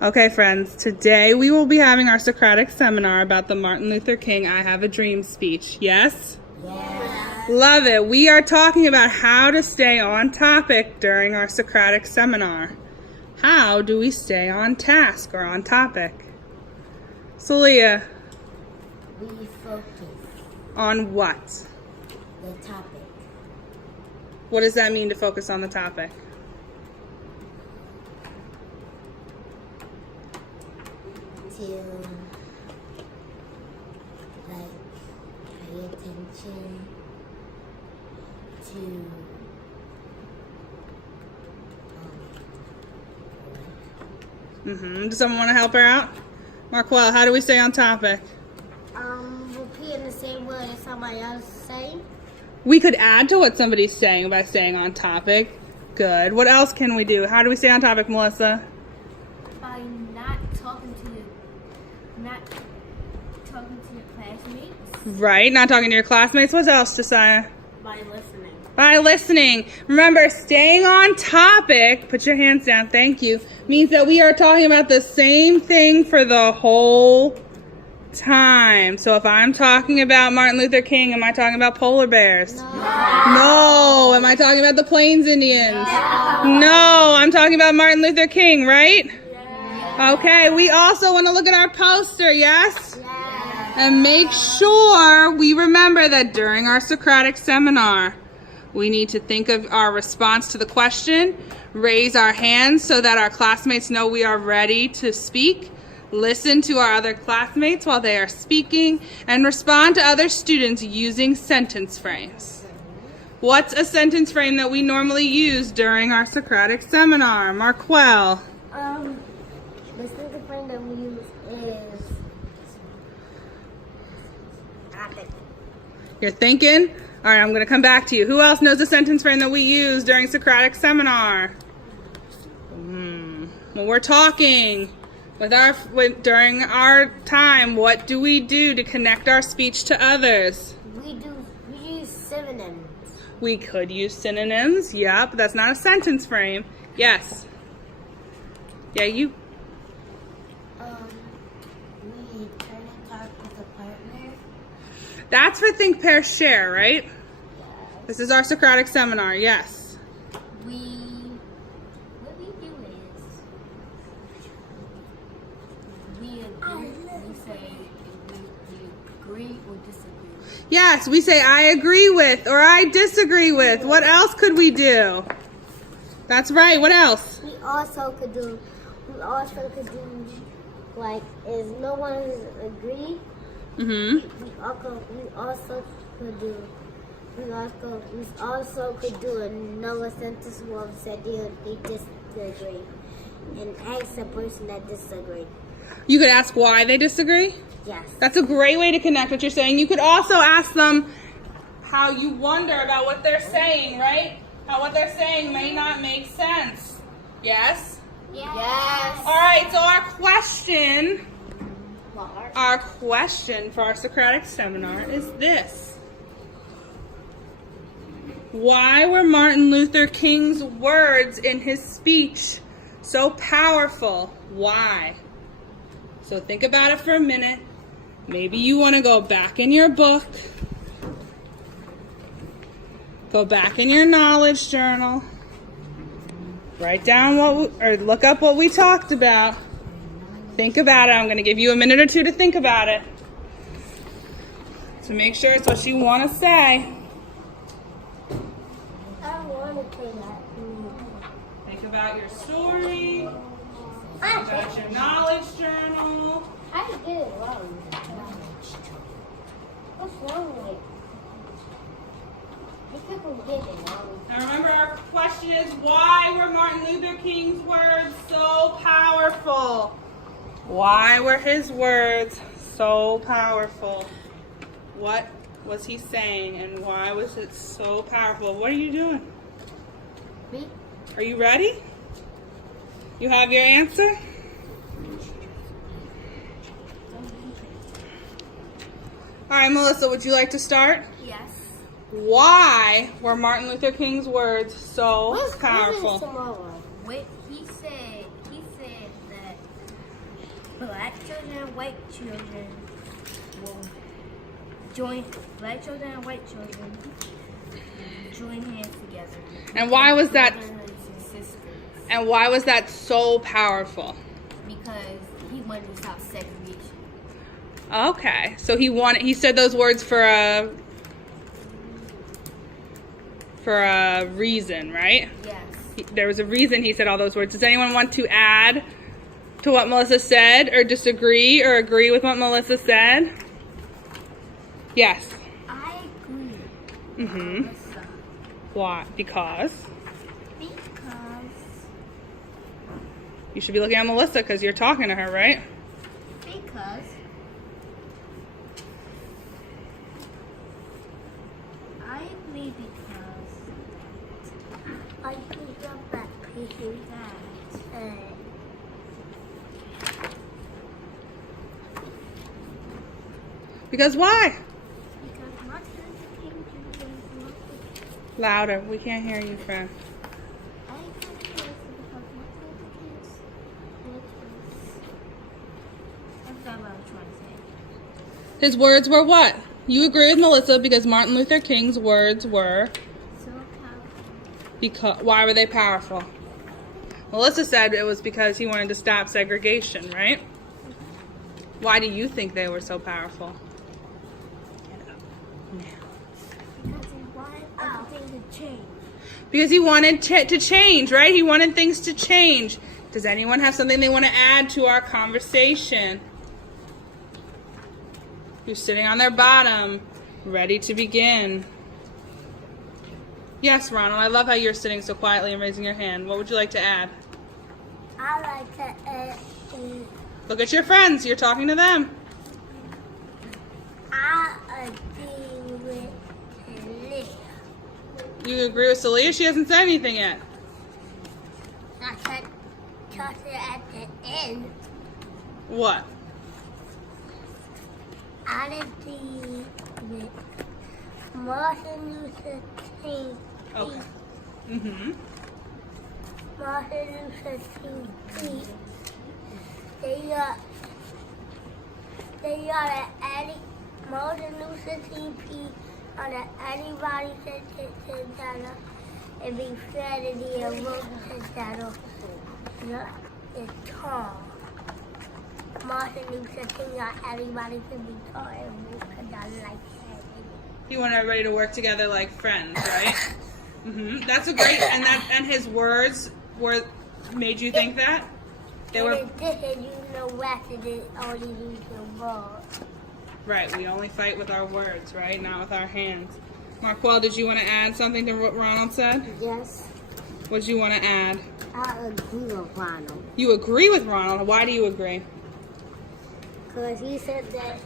Okay, friends, today we will be having our Socratic seminar about the Martin Luther King I Have a Dream speech. Yes? Yes. Love it. We are talking about how to stay on topic during our Socratic seminar. How do we stay on task or on topic? So, Leah, We focus on what? the topic. What does that mean to focus on the topic? To pay attention to Does someone want to help her out? Marquel, how do we stay on topic? repeating the same word as somebody else saying. We could add to what somebody's saying by staying on topic. Good. What else can we do? How do we stay on topic, Melissa? By not talking to your classmates. Right, not talking to your classmates. What else, Josiah? By listening. By listening. Remember, staying on topic, put your hands down, thank you, means that we are talking about the same thing for the whole time. So if I'm talking about Martin Luther King, am I talking about polar bears? No. Am I talking about the Plains Indians? No. I'm talking about Martin Luther King, right? Okay, we also want to look at our poster, yes? And make sure we remember that during our Socratic seminar, we need to think of our response to the question, raise our hands so that our classmates know we are ready to speak, listen to our other classmates while they are speaking, and respond to other students using sentence frames. What's a sentence frame that we normally use during our Socratic seminar? Marquel. The sentence frame that we use is topic. You're thinking? All right, I'm going to come back to you. Who else knows the sentence frame that we use during Socratic seminar? When we're talking during our time, what do we do to connect our speech to others? We use synonyms. We could use synonyms, yeah, but that's not a sentence frame. Yes. Yeah, you. We try to talk with a partner. That's for think, pair, share, right? This is our Socratic seminar, yes. What we do is we say we agree or disagree. Yes, we say I agree with or I disagree with. What else could we do? That's right, what else? We also could do like if no one agree. We also could do another sentence where we said they disagree and ask the person that disagree. You could ask why they disagree. Yes. That's a great way to connect what you're saying. You could also ask them how you wonder about what they're saying, right? How what they're saying may not make sense. Yes? Yes. All right, so our question for our Socratic seminar is this. Why were Martin Luther King's words in his speech so powerful? Why? So think about it for a minute. Maybe you want to go back in your book. Go back in your knowledge journal. Write down look up what we talked about. Think about it. I'm going to give you a minute or two to think about it. To make sure it's what you want to say. I want to say that. Think about your story. Think about your knowledge journal. I get it wrong. What's wrong with it? You people get it wrong. Now remember, our question is, why were Martin Luther King's words so powerful? Why were his words so powerful? What was he saying and why was it so powerful? What are you doing? Me? Are you ready? You have your answer? All right, Melissa, would you like to start? Yes. Why were Martin Luther King's words so powerful? What he said that black children and white children will join. Black children and white children join hands together. And why was that? Brothers and sisters. And why was that so powerful? Because he wanted to stop segregation. Okay, so he said those words for a reason, right? Yes. There was a reason he said all those words. Does anyone want to add to what Melissa said, or disagree, or agree with what Melissa said? Yes. I agree. Mm-hmm. Melissa. Why? Because Because you should be looking at Melissa because you're talking to her, right? I agree because I think of that picture Because why? Martin Luther King Jr. was Louder. We can't hear you, friend. I agree because Martin Luther King's words I forgot what I was trying to say. His words were what? You agree with Melissa because Martin Luther King's words were So powerful. because why were they powerful? Melissa said it was because he wanted to stop segregation, right? Why do you think they were so powerful? Because he wanted everything to change. Because he wanted to change, right? He wanted things to change. Does anyone have something they want to add to our conversation? Who's sitting on their bottom, ready to begin? Yes, Ronald, I love how you're sitting so quietly and raising your hand. What would you like to add? I like to add. Look at your friends. You're talking to them. I agree with Liz. You agree with Celia? She hasn't said anything yet. I said toss it at the end. What? I agree with Martin Luther King. Okay. Mm-hmm. Martin Luther King. They got an Martin Luther King on anybody together and be fair to the work together. It's tall. Martin Luther King got everybody to be tall and work together like that. You want everybody to work together like friends, right? Mm-hmm. That's a great, and his words made you think that? They were You know what it is, only use your words. right. We only fight with our words, right? Not with our hands. Marquel, did you want to add something to what Ronald said? Yes, What did you want to add? I agree with Ronald. You agree with Ronald. Why do you agree? Because he said that.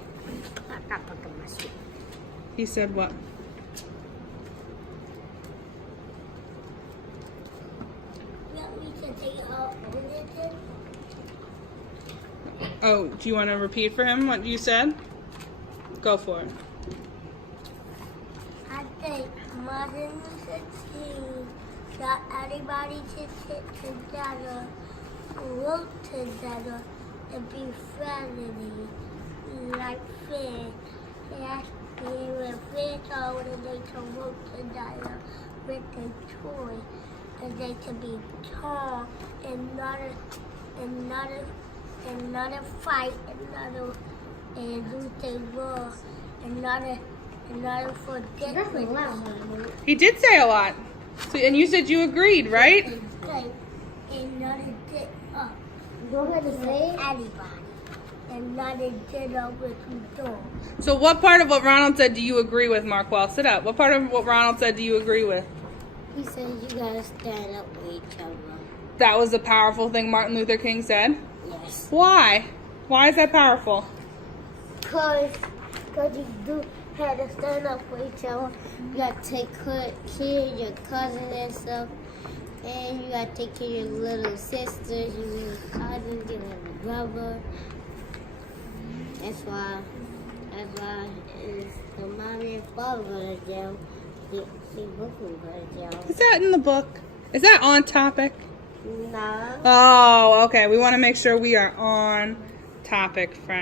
I'm not looking my shit. He said what? You want me to take it out religion? Oh, do you want to repeat for him what you said? Go for it. I think Martin Luther King got everybody to sit together, work together, and be friendly, like friends. They were friends all when they can work together with the toy, and they can be tall and not fight, and lose their war, and not forget. He did say a lot. So, and you said you agreed, right? Okay, and not get up. Go ahead and say anybody, and not get up with you don't. So what part of what Ronald said do you agree with, Marquel? Sit up. What part of what Ronald said do you agree with? He said you gotta stand up with each other. That was a powerful thing Martin Luther King said? Yes. Why? Why is that powerful? Cause you do have to stand up for each other. You gotta take care of your cousin and stuff. And you gotta take care of your little sisters, your little cousins, your little brother. That's why is the mommy and father go to jail. They both will go to jail. Is that in the book? Is that on topic? No. Oh, okay. We want to make sure we are on topic, friend.